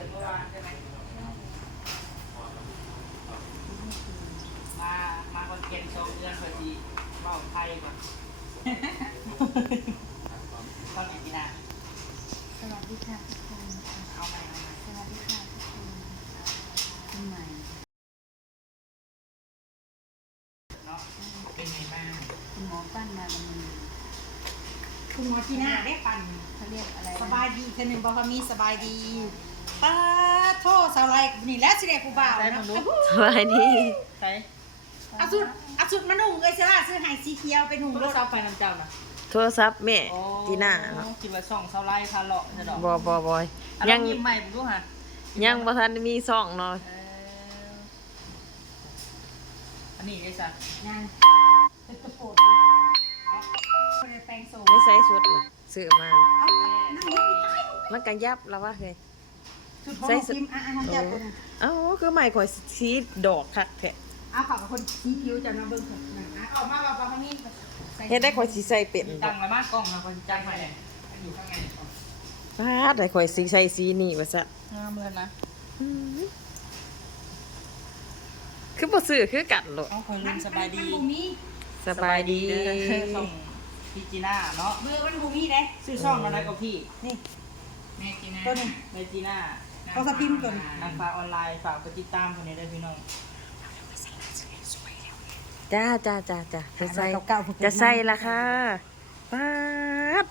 กิดเมื่อวานใช่ไหมมา มาคนเก่งสองเดือนพอดีเมาไทยก่อนต้องกินกี่นาสวัสดีค่ะทุกคนเอาไหมเอาไหมสวัสดีค่ะทุกคนคุณใหม่เนาะเป็นไงบ้างคุณหมอปั้นมาละมือคุณหมอทีน่าได้ปั่นเขาเรียกอะไรนะสบายดีคนหนึ่งบอกว่ามีสบายดี ป้าโทษสาวไรนี่แหล้วสิเด็กกูบ่าวนะสบายดีใช่เอาสุดเอาสุดมาหนุ่งเอ้ยเสล่าซื้อไห้สีเขียวเป็นหนุ่งรรถถเสาไฟน้ำเจ้านะโทรศัพท์แม่โอ้ทีหน้าเนาะคิดว่าส่องเสาไล่คาเลาะจะดอกบอบอบอยอะยัลองยิ้มใหม่ผมดูฮะยังบ่ทันมีซ่องเนาะเอออันนี้ไอ้สัสงานเป็นตะโปดอยู่คนเลยแปลงโซ่ไม่ใส่สุดน่ะซื้อมาน่ะเอานั่งรถไปตายมันก็ยับแล้วว่าเฮ้ย สุดของใส่น้องสุดพิมพ์อะอะน้องเจ้าตัวนึงเอ้าคือใหม่ข่อยสีดอกคักแท้เอาฝากกับคนสีผิวจะมาเบิ่งเถอะนะอะออกมาแบบว่ามีใส่เฮ็ดได้ข่อยสิใส่เป็นมีบ่ตังค์ละมากกล้องนะคนจังไปเนี่ยอยู่ข้างในก่อนฟาดได้ข่อยสิใส่สีนี่ว่าซะงามเลยนะอืมคือบ่ซื้อคือกันโลดเอาคนลืมสบายดีมันบุมีสบายดีเด้อส่งพี่จีน่าเนาะเบอร์มันบุมีเด้ซื้อช่องอะไรกับพี่นี่แม่จีน่าตัวหนึ่งแม่จีน่า เอาสปิมก่อนนางฟ้าออนไลน์ฝากไปติดตามคนนี้ได้วยพี่น้องจ้าจ้าจ้าจ้าจะใส่เก่าๆผมจะใส่ละค่ะป๊าด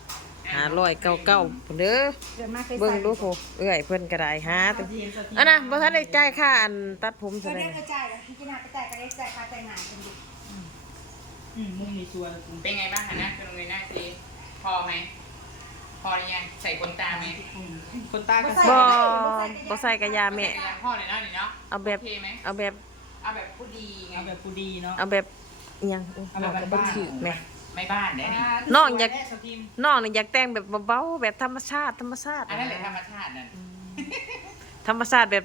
หาร้อยเก่าเก่าๆพุ่นเด้อเกิดมาเคยเบิ่งใส่ดูโหเอ้อยเพิ่นก็ได้หาสแต่ถียรสถียรอันน่ะบ่ทันได้จ่ายค่าอันตัดผมเคซะยเลได้ยกระจายแล้วพี่จีน่าไปจ่ายก็ได้จ่ายค่าแต่งงานกันดิอืมมึงมีชวนเป็นไงบ้างคะหน้าคุณเลยหน้าซีพอไหม พอหรือยังใส่ขนตาไหมคนตาก็บ่ใส่บ่ใส่กระยาแม่ ใส่ยังพ่อเลยเนาะนี่เนาะเอาแบบ โอเคไหมเอาแบบ เอาแบบผู้ดีไงเอาแบบผู้ดีเนาะ เอาแบบอิหยังเอาแบบบ่บ้านๆ ถือแม่ไม่บ้านได้นี่น้องอยากแม่สถียรน้องนี่อยากแต่งแบบเบาๆแบบธรรมชาติ ธรรมชาติอันนั้นแหละธรรมชาตินั่นธรรมชาติแบบ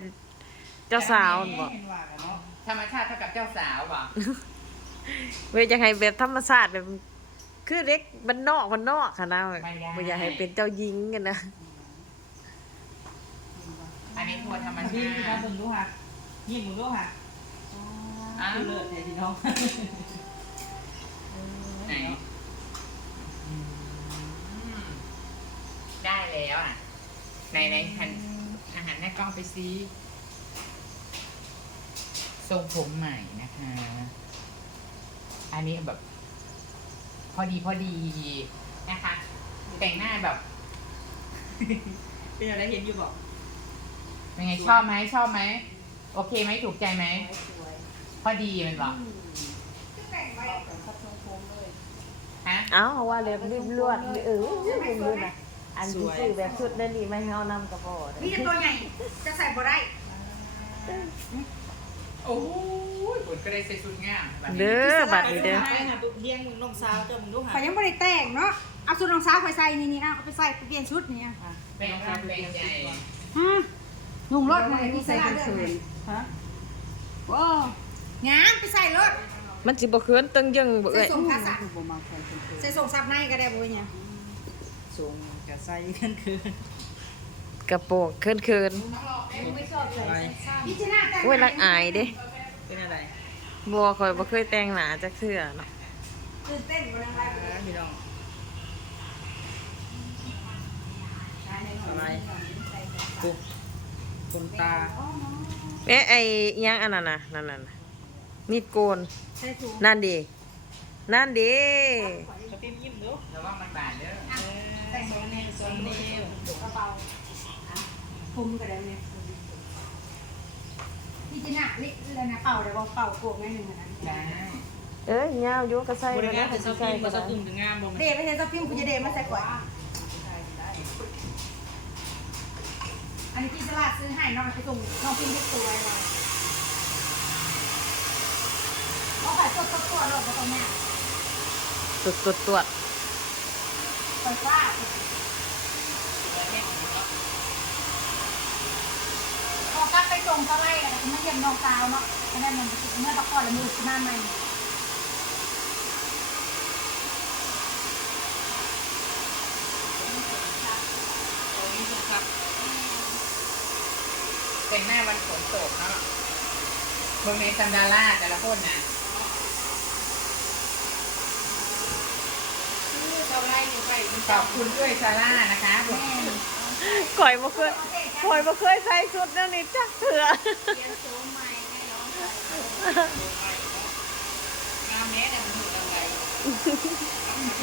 เจ้าสาวนั่นบ่เห็นว่ากันเนาะธรรมชาติเท่ากับเจ้าสาวป่ะเว้ยอยากให้แบบธรรมชาติแบบ คือเด็กบ้านนอกบ้านนอกค่ะนะบ่อยากให้เป็นเจ้าหญิงกันนะอันนี้ทัวร์ธรรมพี่ชาพี่น้องติมึงดูค่ะยิ้มมึงดูค่ะอ้าวคือเลิศเลยพี่น้องไหนอืมได้แล้วอะในในหันอาหารให้กล้องไปซีทรงผมใหม่นะคะ อันนี้แบบ พอดีพอดีนะคะ แต่งหน้าแบบเป็นอะไรเห็นอยู่บอกเป็นไงชอบไหมชอบไหมโอเคไหมถูกใจไหมพอดีมันบอกฮะ เอ้าว่าแบบรีบรวดเออรีบรวดน่ะอันที่ซื้อแบบชุดนั่นนี่ไม่ให้เอานำกระบอกนี่จะตัวใหญ่จะใส่บ่ได้โอ้ยผ ลก็ได้ใส่ชุดงามแบบนี้เด้อบัดนี้เด้อ ไปหาปุ๊บเลี้ยงมึงน้องสาวเจ้ามึงดูค่ะข่อยยังบ่ได้แต่งเนาะ เอาสุดรองเท้าไปใส่นี่นี่เอาไปใส่ไปเปลี่ยนชุดนี่อะเป็นความเป็นใจอืมหนุ่มรถมาที่ใส่กันคืนฮะว้าวงามไปใส่รถมันสิบ่เคินตึงยังบ่ใส่เอ้ยส่งขาสักบ่มาคนเป็นคือใส่ส่งซับในก็ได้บ่เนี่ยสูงกับใส่กันคือกระโปรงเคินอะไรพี่จีน่าแต่งๆโอ้ยรักอายเด้เป็นอะไร บัวข่อยบ่เคยแต่งหน้าจักเทื่อเนาะตื่นเต้นบ่ได้อะไรอ่าพี่น้องอะไรปุ๊บคนตาเอ๊ะไอ้อิหยังอันนั้นน่ะนั่นน่ะน่ะมีดโกนใส่ถุงนั่นดินั่นดิสปิมยิ้มดูแล้วว่ามันบาดเด้อแต่งโซนนี้โซนนี้กระเป๋าคุมก็ได้เนี่ย พี่จีน่าลิเลยนะเป่าเดี๋ยวเป่าโกงแม่หนึ่งนะได้เอ้ยยาวอยู่ก็ใส่บริมาการแล้วแต่ก็สใส่ปิมก็กับสได้กุ่มถึงงามบ่เดย์ไม่ใช่ซับพิมคุณจะเดย์มาใส่ก่อนอันนี้พี่สลัดซื้อให้น้องไปส่งน้องพิมพ์ที่ตัวเลยเอาไปตัวตัวตัวลงมาตรงนี้ตรวจตรวจตรวจไฟฟ้าพอกลับ ไปส่งก็ไล่อะไรไม่เยี่ยมน้องสาวเนาะอันนั้นมันเมื่อประกอบแล้วมือขึ้นมาใหม่ตรงนี้สุดครับแต่งหน้าวันฝนตกเนาะเบอร์เมซันดาร่าแต่ละคนน่ะเจ้าไล่อยู่ไปมันขอบคุณด้วยซาร่านะคะแม่ข่อยบ่เคย คอยบ่เคยใส่ชุดนั่นี้จักเถื่อเรียนโซใหม่ให้น้องใส่งามแม้แต่มันอยู่ตรงไหนเ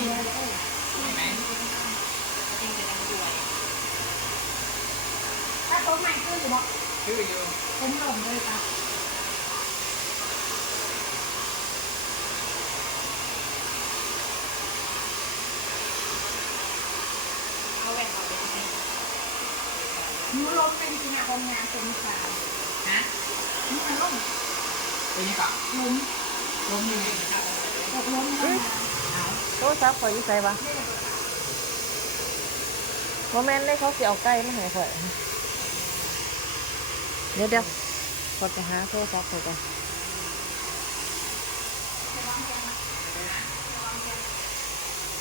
ห็นไหมจริงแต่ยังรวยถ้าโต๊ะใหม่ขึ้นอยู่บอกชื่ออยู่ผมหลงเลยค่ะ เขาแหวนเขาเป็นไง หนูล้มเป็นจริงอะคนงานเป็นสาวฮะนี่มันล้มเป็นยังก่อนล้มล้มยังไงตกล้มทำงานโทรศัพท์ข่อยอยู่ไสบ่บ่แม่นเลยเขาเสิเอาไก่มาให้ข่อย เดี๋ยวเดี๋ยวขอไปหาโทรศัพท์ข่อยก่อน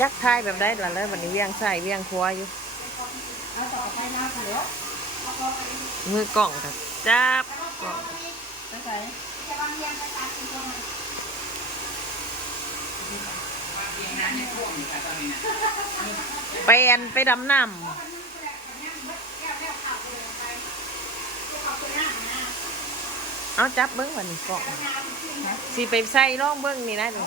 จักทายแบบได้ล่ะแล้ววันนี้เวียงซ้ายเวียงขวอยู่เอาต่อไปหน้าค่ะเดี๋ยว มือกล่องกับจับกล่องไปใส่จะวางเปตามที่ตรงนั้นว่าเพียนไปดำน้แล้วแล้วข่าวไปเลยไปข่าวไปหนำเอาจับเบิ้งวันนี้กล่องหน้าที่ขึ้นนะสิไปใส่ร่องเบิ้งนี่นะดู